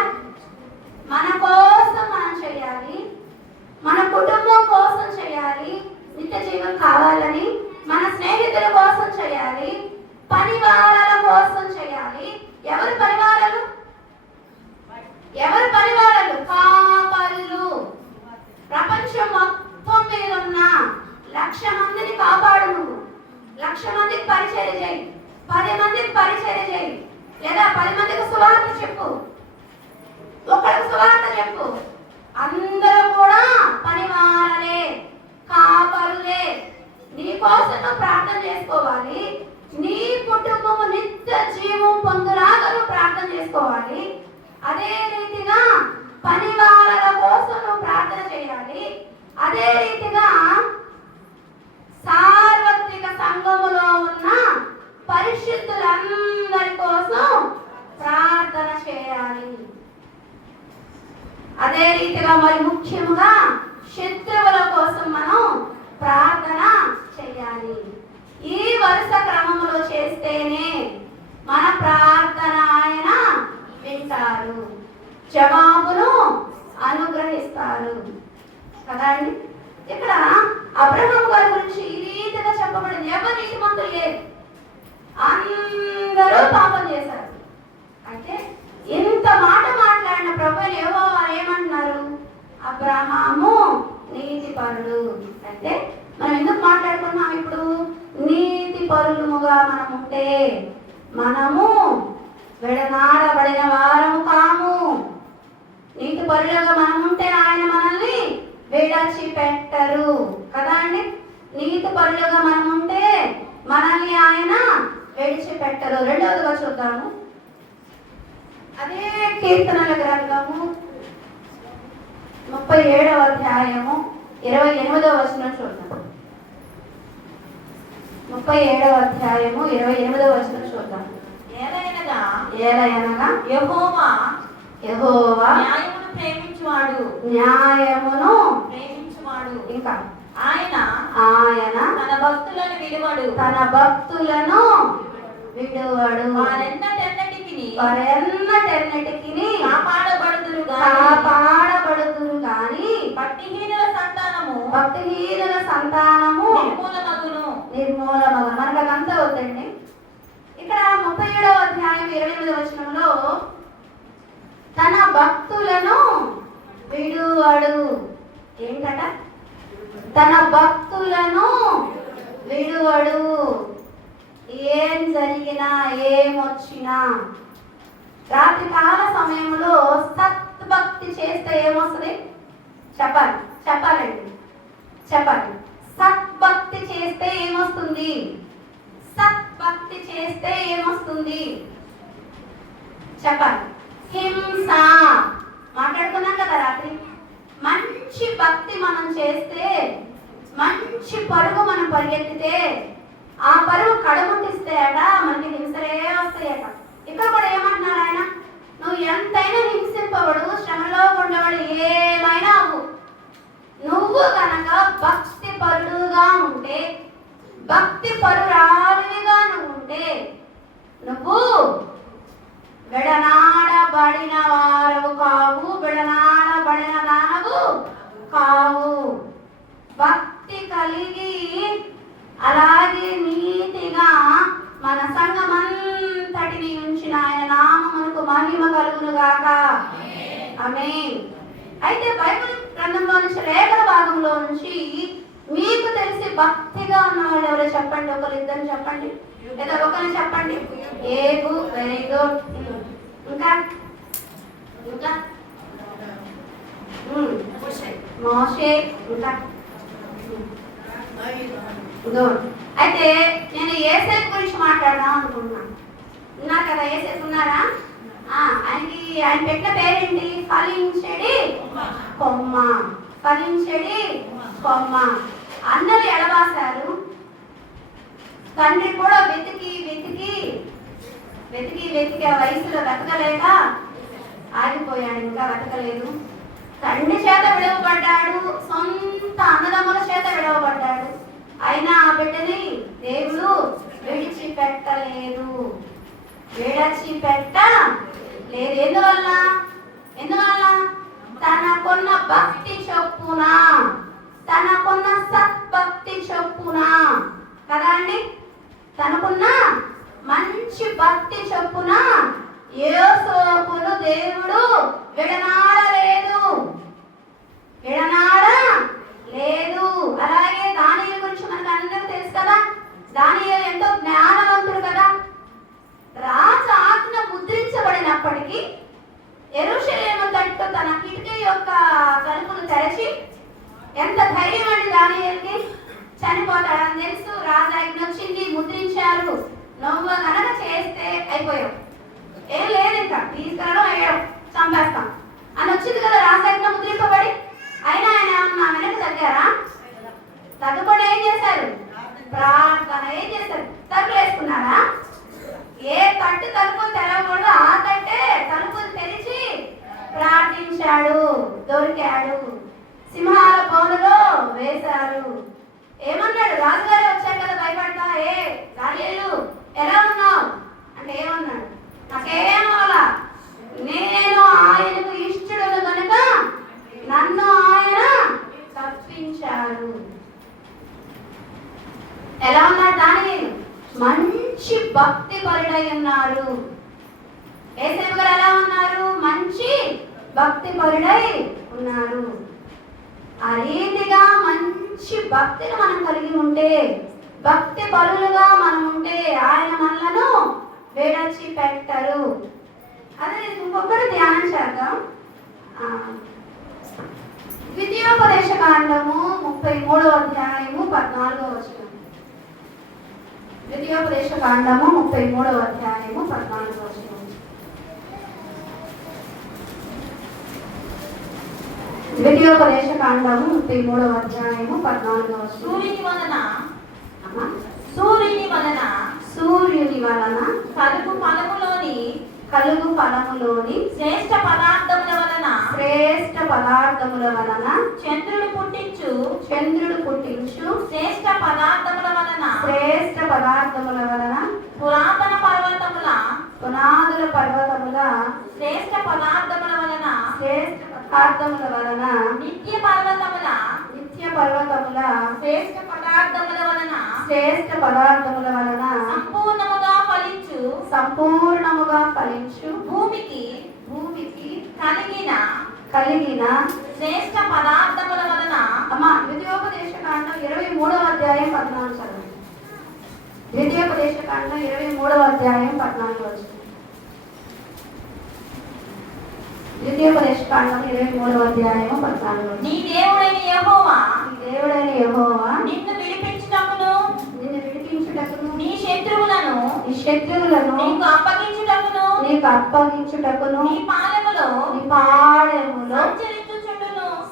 మన కోసం మనం చేయాలి, మన కుటుంబం కోసం చేయాలి, నిత్య జీవం కావాలని, మన స్నేహితుల కోసం చేయాలి, పనివారాల కోసం చేయాలి. ఎవరు పనివారాలు? కాపరులు. ప్రపంచం మొత్తం మీద ఉన్న 1,00,000 మందిని కాపాడు. నువ్వు 1,00,000 మందికి పరిచర్య చేయి, 10 మందికి పరిచర్య చేయి, లేదా 10 మందికి సువార్త చెప్పు, ఒకరికి సువార్త చెప్పు. అందరూ కూడా పనివారలే, కాపరులే. నీ కోసం నువ్వు ప్రార్థన చేసుకోవాలి. నీ కుటుంబము నిత్య జీవం పొందులాగా నువ్వు ప్రార్థన చేసుకోవాలి. అదే రీతిగా పనివారల కోసం నువ్వు ప్రార్థన చేయాలి. అదే రీతిగా సార్వత్రిక సంఘములో ఉన్న పరిశుద్ధులందరి కోసం ప్రార్థన చేయాలి. అదే రీతిగా మరి ముఖ్యముగా శత్రువుల కోసం మనం ప్రార్థన చేయాలి. ఈ వరుస క్రమములో చేస్తేనే మన ప్రార్థన ఆయన వింటారు, జవాబును అనుగ్రహిస్తారు కదా అండి. ఇక్కడ అబ్రహాం గారి గురించి ఈ రీతిగా చెప్పబడింది. ఎవరు నీతిమంతులు లేరు, అందరూ పాపం చేశారు. అంటే ఇంత మాట మాట్లాడిన ప్రభువులు ఏమంటున్నారు? అబ్రహాము నీతిపరుడు. అంటే మనం ఎందుకు మాట్లాడుకున్నాం ఇప్పుడు? నీతిపరులుగా మనం ఉంటే మనము విడనాడబడిన వారము కాము. నీతిపరులుగా మనం ఉంటే ఆయన మనల్ని విడిచిపెట్టరు కదా అండి. నీతిపరులుగా మనం ఉంటే మనల్ని ఆయన విడిచిపెట్టరు. రెండవదిగా చూద్దాము, అదే కీర్తనల గ్రంథము 37వ అధ్యాయము 28వ వచనం చూద్దాం. 37వ అధ్యాయము 28వ వచనం చూద్దాం. ఏలయనగా యెహోవా న్యాయమును ప్రేమించువాడు, ఇంకా ఆయన తన భక్తులను విడువడు, వారెన్నటెన్నటికి కాపాడబడుదురు గాని భక్తిహీనుల సంతానము నిర్మూలమగును. మనకు అదంతా వద్దండి. ఇక్కడ 37వ అధ్యాయం 28వ వచనంలో తన భక్తులను విడువడు. ఏంటట? తన భక్తులను విడువడు. ఏం జరిగినా ఏమొచ్చినా రాత్రి కాల సమయంలో సత్భక్తి చేస్తే ఏమొస్తుంది? చెప్పాలండి. సత్భక్తి చేస్తే ఏమొస్తుంది? సత్భక్తి చేస్తే ఏమొస్తుంది? చెప్పాలి. హింస మాట్లాడుకున్నాం కదా రాత్రి. మంచి భక్తి మనం చేస్తే, మంచి పరుగు మనం పరిగెత్తితే, ఆ పరుగు కడముట్టిస్తే అట మనకి హింసలే వస్తాయట. ఇక్కడ కూడా ఏమంటున్నారు ఆయన? నువ్వు ఎంతైనా హింసింపబడు, శ్రమలో ఉండబడు, ఏమైనా అవ్వు, నువ్వు కనుక భక్తి పరుడుగా ఉంటే, భక్తి పరురాలిగా నువ్వు ఉంటే, నువ్వు విడనాడబడిన వారవు కావు, విడనాడబడిన దానవు కావు. భక్తి కలిగి అలాగే నీతిగా మన సంఘమంతటిని ఉంచిన ఆయన నామమునకు మహిమ కలుగును గాక. ఆమేన్. అయితే బైబిల్ గ్రంథంలో నుంచి లేఖన భాగంలో నుంచి మీకు తెలిసి భక్తిగా ఉన్న వాళ్ళు ఎవరో చెప్పండి. ఒకరిద్దరు చెప్పండి, లేదా ఒకరిని చెప్పండి. ఏబు, వెరీ గుడ్. ఇంకా మోషే, ఇంకా గుడ్. అయితే నేను యేసేపు గురించి మాట్లాడదాం అనుకుంటున్నాను. ఉన్నారు కదా, యేసేపు ఉన్నారా? ఆయన పెట్టిన పేరేంటి? ఫలించెడి కొమ్మ. ఫలించెడి కొమ్మ. అందరూ ఎడబాసారు. తండ్రి కూడా వెతికి ఆ వయసులో వెతకలేక ఆగిపోయాడు. ఇంకా వెతకలేదు. తండ్రి చేత విడవబడ్డాడు, సొంత అన్నదమ్ముల చేత విడవబడ్డాడు. అయినా ఆ బిడ్డని దేవుడు విడిచిపెట్టలేదు. ఎందువల్ల తనకున్న భక్తి చొప్పున, తనకున్న సత్భక్తి చొప్పున కదా అండి, తనకున్న మంచి భక్తి చొప్పున యోసేపును దేవుడు విడనాడలేదు. అలాగే దానియేలు గురించి మనకు అందరూ తెలుసు కదా. దానియేలు ఎంతో జ్ఞానవంతుడు కదా. రాజు ఆజ్ఞ ముద్రించబడినప్పటికీ యెరూషలేము తట్టు తన కిటికీ యొక్క తలుపులు తెరచి, ఎంత ధైర్యం అండి దానియేలుకి! చనిపోతాడని తెలుసు, రాజు ఆజ్ఞ వచ్చింది, ముద్రించారు, నువ్వు కనుక చేస్తే అయిపోయావు, ఏం లేదు, ఇంకా తీసుకురావడం అయ్యావు, చంపేస్తాం అని వచ్చింది కదా రాజాజ్ఞ ముద్రింపబడి. అయినా ఆయన ఏమన్నా వెనక తగ్గారా? తగ్గకుండా ఏం చేశారు? ప్రార్థన. ఏం చేశారు? తలుపులు వేసుకున్నారా? ఏ తట్టు తలుపు తెరవకూడదు, ఆ తట్టే తలుపులు తెరిచి ప్రార్థించాడు. దొరికాడు. సింహాల బోనులో వేశారు. ఏమన్నాడు? రాజుగారే వచ్చారు కదా భయపడతా, ఏ దానియేలు ఎలా ఉన్నావు అంటే ఏమన్నాడు? నాకేమవలా, నేను ఆయనకు ఇష్టడును కనుక నన్ను ఆయన తప్పించారు. ఎలా ఉన్నాడు దానియేలు? మంచి భక్తి పరుడై ఉన్నారు. యేసేపు గారు ఎలా ఉన్నారు? మంచి భక్తి పరుడై ఉన్నారు. ఆ రీతిగా మంచి భక్తిని మనం కలిగి ఉంటే, భక్తి పరులుగా మనం ఉంటే ఆయన మనలను విడిచిపెట్టరు. అదే ఇంకొకటి ధ్యానం చేద్దాం. ద్వితీయోపదేశ కాండము 33వ అధ్యాయము 14వ వచనం. ద్వితీయోపదేశ కాండము 33వ అధ్యాయము 14వ వచనం. ద్వితీయోపదేశ కాండము 33వ అధ్యాయము 14వ వచనం. సూర్యుని వలన కలుగు ఫలములోని శ్రేష్ఠ పదార్థముల వలన చంద్రుడు పుట్టించు శ్రేష్ఠ పదార్థముల వలన పురాతన పునాదుల పర్వతముల శ్రేష్ఠ పదార్థముల వలన నిత్య పర్వతముల శ్రేష్ఠ పదార్థముల వలన సంపూర్ణముగా ఫలించు భూమికి కలిగిన శ్రేష్ఠ పదార్థముల వలన. అమ్మా ద్వితీయోపదేశ కాండం 23వ అధ్యాయం 14 చదవండి. ద్వితీయోపదేశకాండం 23వ అధ్యాయం 14వ వచనం. ద్వితీయోపదేశకాండం 23వ అధ్యాయం 14వ వచనం. నీ దేవుడైన యెహోవా నీ దేవుడైన యెహోవా నిన్ను విడిపించుటకును నిన్ను విడిపించుటకును నీ శత్రువులను నీ శత్రువులను నీకు అప్పగించుటకును నీకు అప్పగించుటకును నీ పాలెములో నీ పాళెములో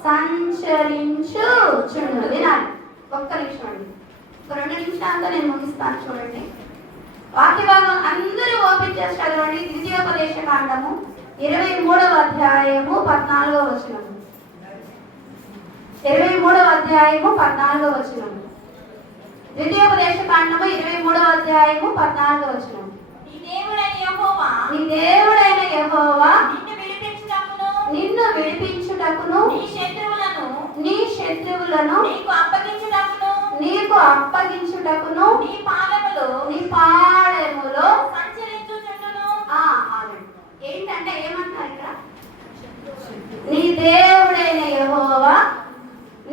సంచరించుచుండును. వినాలి. ఒక్క నిమిషం అండి, ఒక 2 నిమిషాలతో నేను ముగిస్తాను. చూడండి, వాక్య భాగం అందరూ ఓపెన్ చేసి చదవండి. ద్వితీయోపదేశకాండము 23వ అధ్యాయము 14వ వచనము. 23వ అధ్యాయము 14వ వచనము. ద్వితీయోపదేశకాండము 23వ అధ్యాయము 14వ వచనము. నీ దేవుడైన యెహోవా నీ దేవుడైన యెహోవా నిన్ను విడిపించుటకును నిన్ను విడిపించుటకును నీ శత్రువులను నీకు అప్పగించుటకును నీ పాలెములో నీ పాళెములో సంచరించుచుండును. ఆమెన్. ఏంటంటే ఏమంటారు ఇక్కడ? నీ దేవుడైన యెహోవా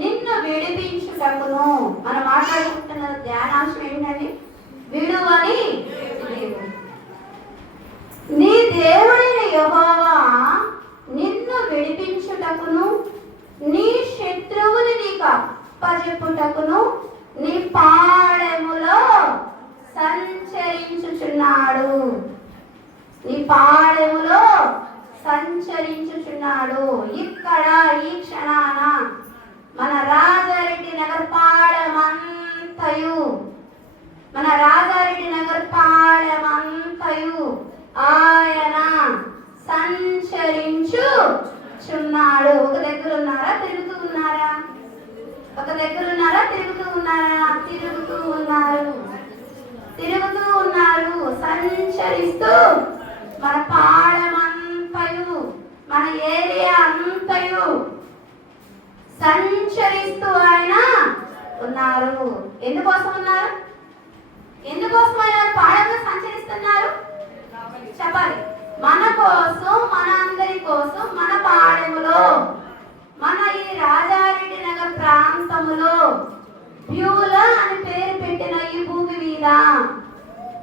నిన్ను విడిపించుటకును. మనం మాట్లాడుకుంటున్న ధ్యానాంశం ఏంటండి? విడువని దేవుడు. నీ దేవుడైన యెహోవా నిన్ను విడిపించుటకును నీ శత్రువుని నీకు అప్పజెప్పుటకును నీ పాళెములో సంచరించుచున్నాడు. నీ పాళెములో సంచరించుచున్నాడు. ఇక్కడ ఈ క్షణాన మన రాజారెడ్డి నగర్ పాళెమంతయు ఆయన సంచరించుచున్నాడు. ఒక దగ్గర ఉన్నారా? తిరుగుతూ ఉన్నారా? ఒక దగ్గర ఉన్నారా? తిరుగుతూ ఉన్నారా? తిరుగుతూ ఉన్నారు. సంచరిస్తూ మన పాళెమంతయు మన ఏరియా అంతయు సంచరిస్తూ ఆయన ఉన్నారు. ఎందుకోసం ఉన్నారు? ఎందుకోసం ఆయన పాళెంలో సంచరిస్తున్నారు? చెప్పాలి. మన కోసం, మన అందరి కోసం, మన పాళెములో, మన ఈ రాజారెడ్డి నగర్ ప్రాంతములో బ్యూల అని పేరు పెట్టిన ఈ భూమి మీద,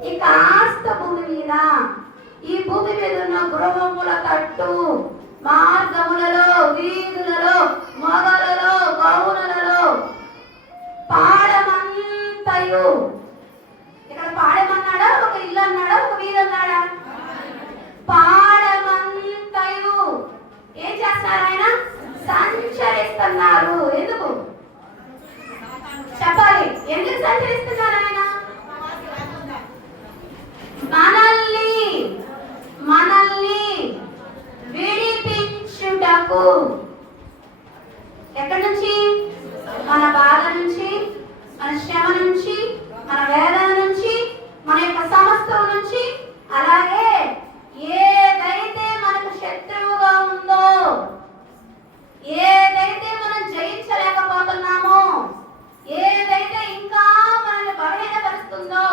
ఈ కాస్త భూమి మీద, ఈ భూమి మీద ఉన్న గృహముల తట్టు, మార్గములలో, వీధులలో, మొగలలో, గౌనులలో పాళెమంతయు. ఇక్కడ పాళెమన్నాడా? ఒక ఇల్లు అన్నాడా? ఒక వీధి అన్నాడా? పాళెమంతయు ఏం చేస్తున్నారు? ఆయన సంచరిస్తున్నారు. ఎందుకు చెప్పాలి? ఎందుకు సంచరిస్తున్నారు ఆయన? మనల్ని విడిపించుటకు. ఎక్కడి నుంచి? మన బాధ నుంచి, మన శ్రమ నుంచి, మన వేదన నుంచి, మన యొక్క సమస్యల నుంచి, అలాగే ఏదైతే మనకు శత్రువుగా ఉందో, ఏదైతే మనం జయించలేకపోతున్నామో, ఏదైతే ఇంకా మనల్ని బలహీనపరుస్తుందో,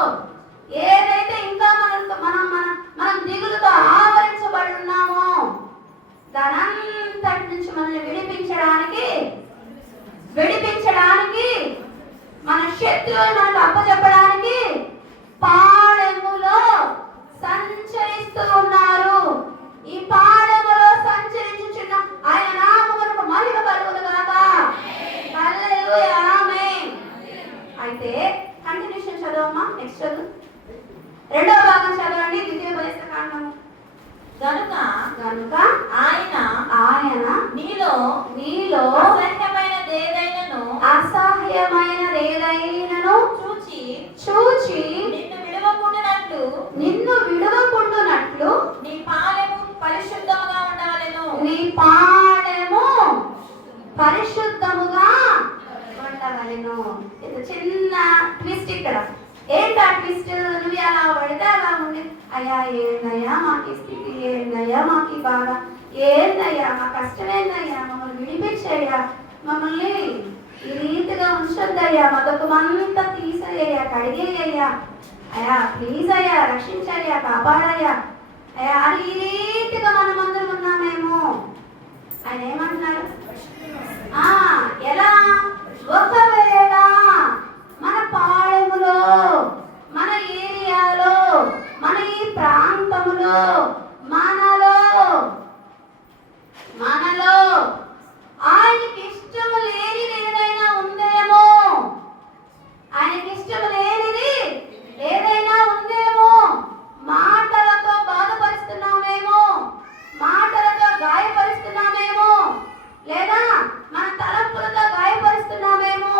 ఏదైతే ఇంకా మనం దిగులుతో ఆవరించబడి ఉన్నామో, దానంతటి నుంచి మనల్ని విడిపించడానికి మన శత్రువులు మనకు అప్పచెప్పడానికి పాళెములో సంచరిస్తూ ఉన్నారు. ఈ పాళెములో సంచరించుచున్న ఆయన నామమునకు మహిమ కలుగును గాక. హల్లెలూయా, ఆమేన్. అయితే కంటిన్యూషన్ చదవమ్మా. నెక్స్ట్ చదువు. 2వ భాగం చదవండి. ద్వితీయోపదేశకాండము. గనుక ఆయన నీలో అసహ్యమైనదేదైనను చూచి నిన్ను విడువకుండునట్లు నీ పాళెము పరిశుద్ధముగా ఉండవలెను. ఇది చిన్న ట్విస్ట్ ఇక్కడ. ఏంటా ట్విస్ట్? నువ్వు అలా పడితే అలా ఉండి, అయ్యా ఏందయ్యా మాకు స్థితి, ఏందయ్యా మాకు బాధ, ఏందయ్యా మా కష్టం, ఏందయ్యా మమ్మల్ని విడిపించయ్యా, మమ్మల్ని ఈ రీతిగా ఉంచొద్దయ్యా, మా దుఃఖమంతా తీసేయ్యా, కడిగేయ్యా, అయ్యా ప్లీజ్ అయ్యా రక్షించయ్యా, కాపాడయ్యా అయ్యా అని ఈ రీతిగా మనమందరం ఉన్నామేమో. ఆయన ఏమంటున్నాడు? ఎలా? ఒకవేళ మన పాళెములో, మన మనలో మనలో ఆయనకి ఇష్టము లేనిది ఏదైనా ఉందేమో, ఆయనకి ఇష్టము లేనిది ఏదైనా ఉందేమో, మాటలతో బాధపరుస్తున్నామేమో, మాటలతో గాయపరుస్తున్నామేమో, లేదా మన తలంపులతో గాయపరుస్తున్నామేమో,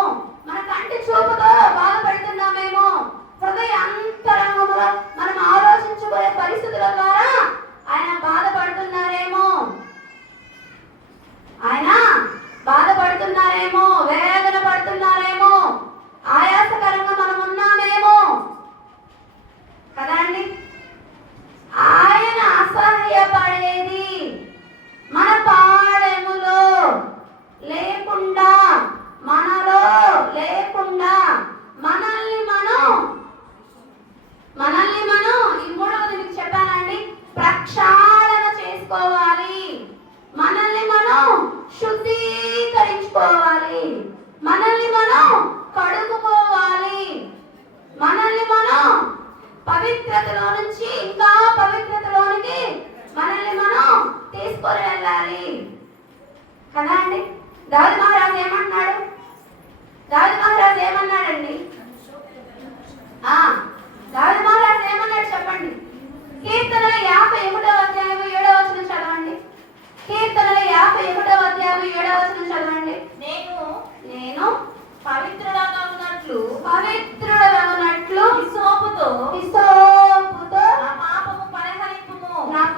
మన కంటి చూపుతో బాధపడుతున్నామేమో, హృదయ అంతరంగంలో మనం ఆలోచించుకునే పరిస్థితుల ద్వారా ఆయన బాధపడుతున్నారేమో, ఆయన బాధపడుతున్నారేమో, వేదన పడుతున్నారేమో, ఆయాసకరంగా మనం ఉన్నామేమో కదా అండి. ఆయన అసహ్యపడేది మన పాడెములో లేకుండా, మనలో లేకుండా మనల్ని మనం ఈ మూడవది మీకు చెప్పానండి, ప్రక్షాళన చేసుకోవాలి. మనల్ని మనం శుద్ధీకరించుకోవాలి, మనల్ని మనం కడుగుకోవాలి, మనల్ని మనం పవిత్రతలో నుంచి ఇంకా పవిత్రతలోనికి మనల్ని మనం తీసుకొని వెళ్ళాలి కదా అండి. దావీదు మహారాజు ఏమంటున్నాడు? దావీదు మహారాజు ఏమన్నాడండి? దావీదు మహారాజు ఏమన్నాడు చెప్పండి. కీర్తనల 51వ అధ్యాయం 7వ వచనం చదవండి. కీర్తనల 51వ అధ్యాయం 7వ వచనం చదవండి. నేను పవిత్రుడనగునట్లు హిస్సోపుతో నా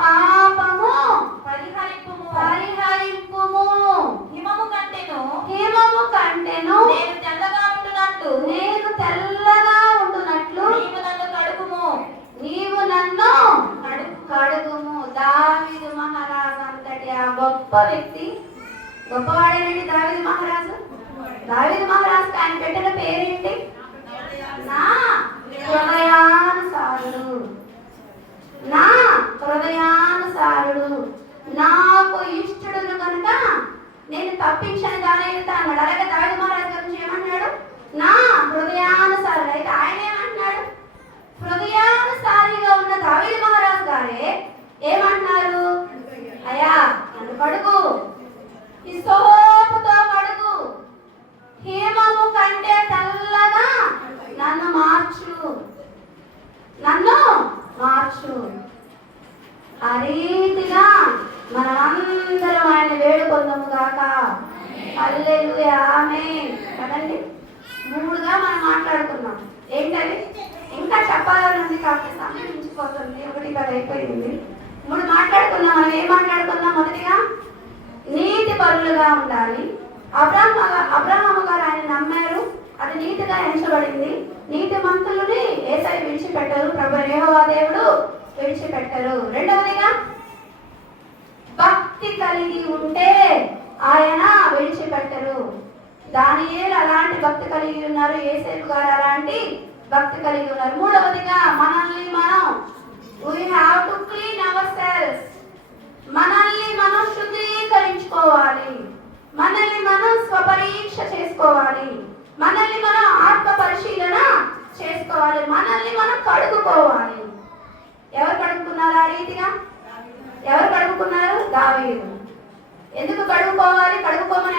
పాపము పరిహరింపుము. హిమము కంటెను నేను తెల్లగా ఉండునట్లు నీవు నన్ను కడుగుము. దావీదు మహారాజు అంతటి ఆ గొప్ప వ్యక్తి, గొప్పవాడేనండి దావీదు మహారాజు. దావీదు మహారాజుకి ఆయన పెట్టిన పేరేంటి? నా హృదయానుసారుడు, నా హృదయానుసారుడు, నాకు ఇష్టడును కనుక నేను తప్పించని దానైతే అన్నాడు. అలాగే దావీదు మహారాజు గురించి ఏమన్నాడు? నా హృదయానుసారుడు. అయితే ఆయన ఏమంటున్నాడు? హృదయానుసారిగా ఉన్న దావీదు మహారాజు గారే ఏమంటున్నారు? అయ్యా నన్ను కడుగు, హిస్సోపుతో కడుగు, హిమము కంటే తెల్లగా నన్ను మార్చు. ఆ రీతిగా మనమందరం ఆయన వేడుకొందాము గాక. హల్లెలూయా, ఆమేన్ కదండి. మూడుగా మనం మాట్లాడుకున్నాం. ఏంటది? ఇంకా చెప్పాలని ఉంది కాబట్టి సమయం మించిపోతుంది. 1 అయిపోయింది. 3 మాట్లాడుకున్నాం. మనం ఏం మాట్లాడుకున్నాం? మొదటిగా నీతి పరులుగా ఉండాలి. అబ్రహాము గారు ఆయన నమ్మారు, అది నీతిగా ఎంచబడింది. నీతి మంతులని యేసయ్య విడిచిపెట్టరు, ప్రభు యెహోవా దేవుడు విడిచిపెట్టరు. రెండవదిగా భక్తి కలిగి ఉంటే ఆయన విడిచిపెట్టరు. దానియేలు అలాంటి భక్తి కలిగి ఉన్నారు, యేసయ్య గారు అలాంటి భక్తి కలిగి ఉన్నారు. మూడవదిగా మనల్ని మనం we have to clean ourselves. మనల్ని మనం శుద్ధీకరించుకోవాలి, మనల్ని మనం స్వపరీక్ష చేసుకోవాలి, మనల్ని మనం ఆత్మ పరిశీలన చేసుకోవాలి, మనల్ని మనం కడుగుకోవాలి. ఎవరు కడుగుకున్నారు ఆ రీతిగా? ఎవరు కడుగుకున్నారు? దావీదు. ఎందుకు కడుగుకోవాలి? కడుగుకోమని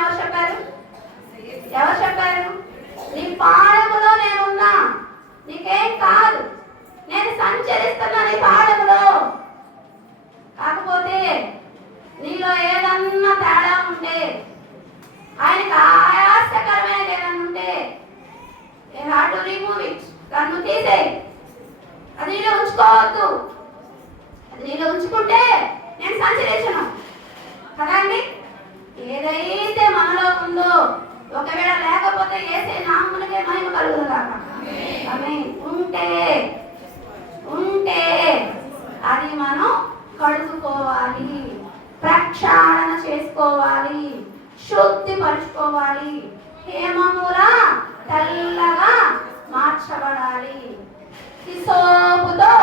ఎవరు చెప్పారు? నీ పాడములో నేనున్నా, నీకేం కాదు, నేను సంచరిస్తున్నా నీ పాడములో. కాకపోతే నీలో ఏదన్నా తేడా ఉంటే, ఆయనకు ఆయాసకరమైనది ఏదన్నా ఉంటే, you have to remove it. దాన్ని తీసేయి, అది నీలో ఉంచుకోవద్దు. అది నీలో ఉంచుకుంటే నేను సంచరించను కదండి. ఏదైతే మనలో ఉందో, ఒకవేళ లేకపోతే యేసే నామమునకే మహిమ కలుగును గాక. ఆమేన్. ఉంటే అది మనం కడుగుకోవాలి, ప్రక్షాళన చేసుకోవాలి, శుద్ధిపరచుకోవాలి, హేమములా తెల్లగా మార్చబడాలి, హిసోపుతో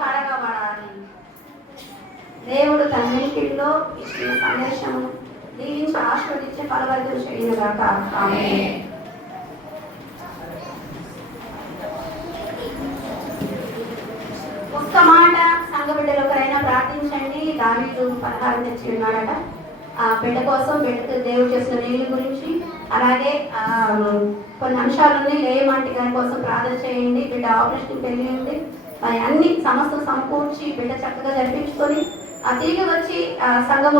కడగబడాలి. దేవుడు తన్నింటిలో ఇచ్చిన సందేశము దీవించి ఆశీర్వదించే ఫలవర్ధన చేయనుగాక. ఆమేన్. ఒక్క మాట సంఘ బిడ్డలు ఒకరైనా ప్రార్థించండి. దావీదు పలహారం తెచ్చి ఉన్నాడట. ఆ బిడ్డ కోసం, బిడ్డకు దేవుడు చేసిన మేలు గురించి, అలాగే కొన్ని అంశాలని లేమంటి గారి కోసం ప్రార్థన చేయండి. బిడ్డ ఆపరేషన్ పెళ్ళి ఉంది, అన్ని సమస్యలు సమకూర్చి బిడ్డ చక్కగా జరిపించుకొని తిరిగి వచ్చి సంఘం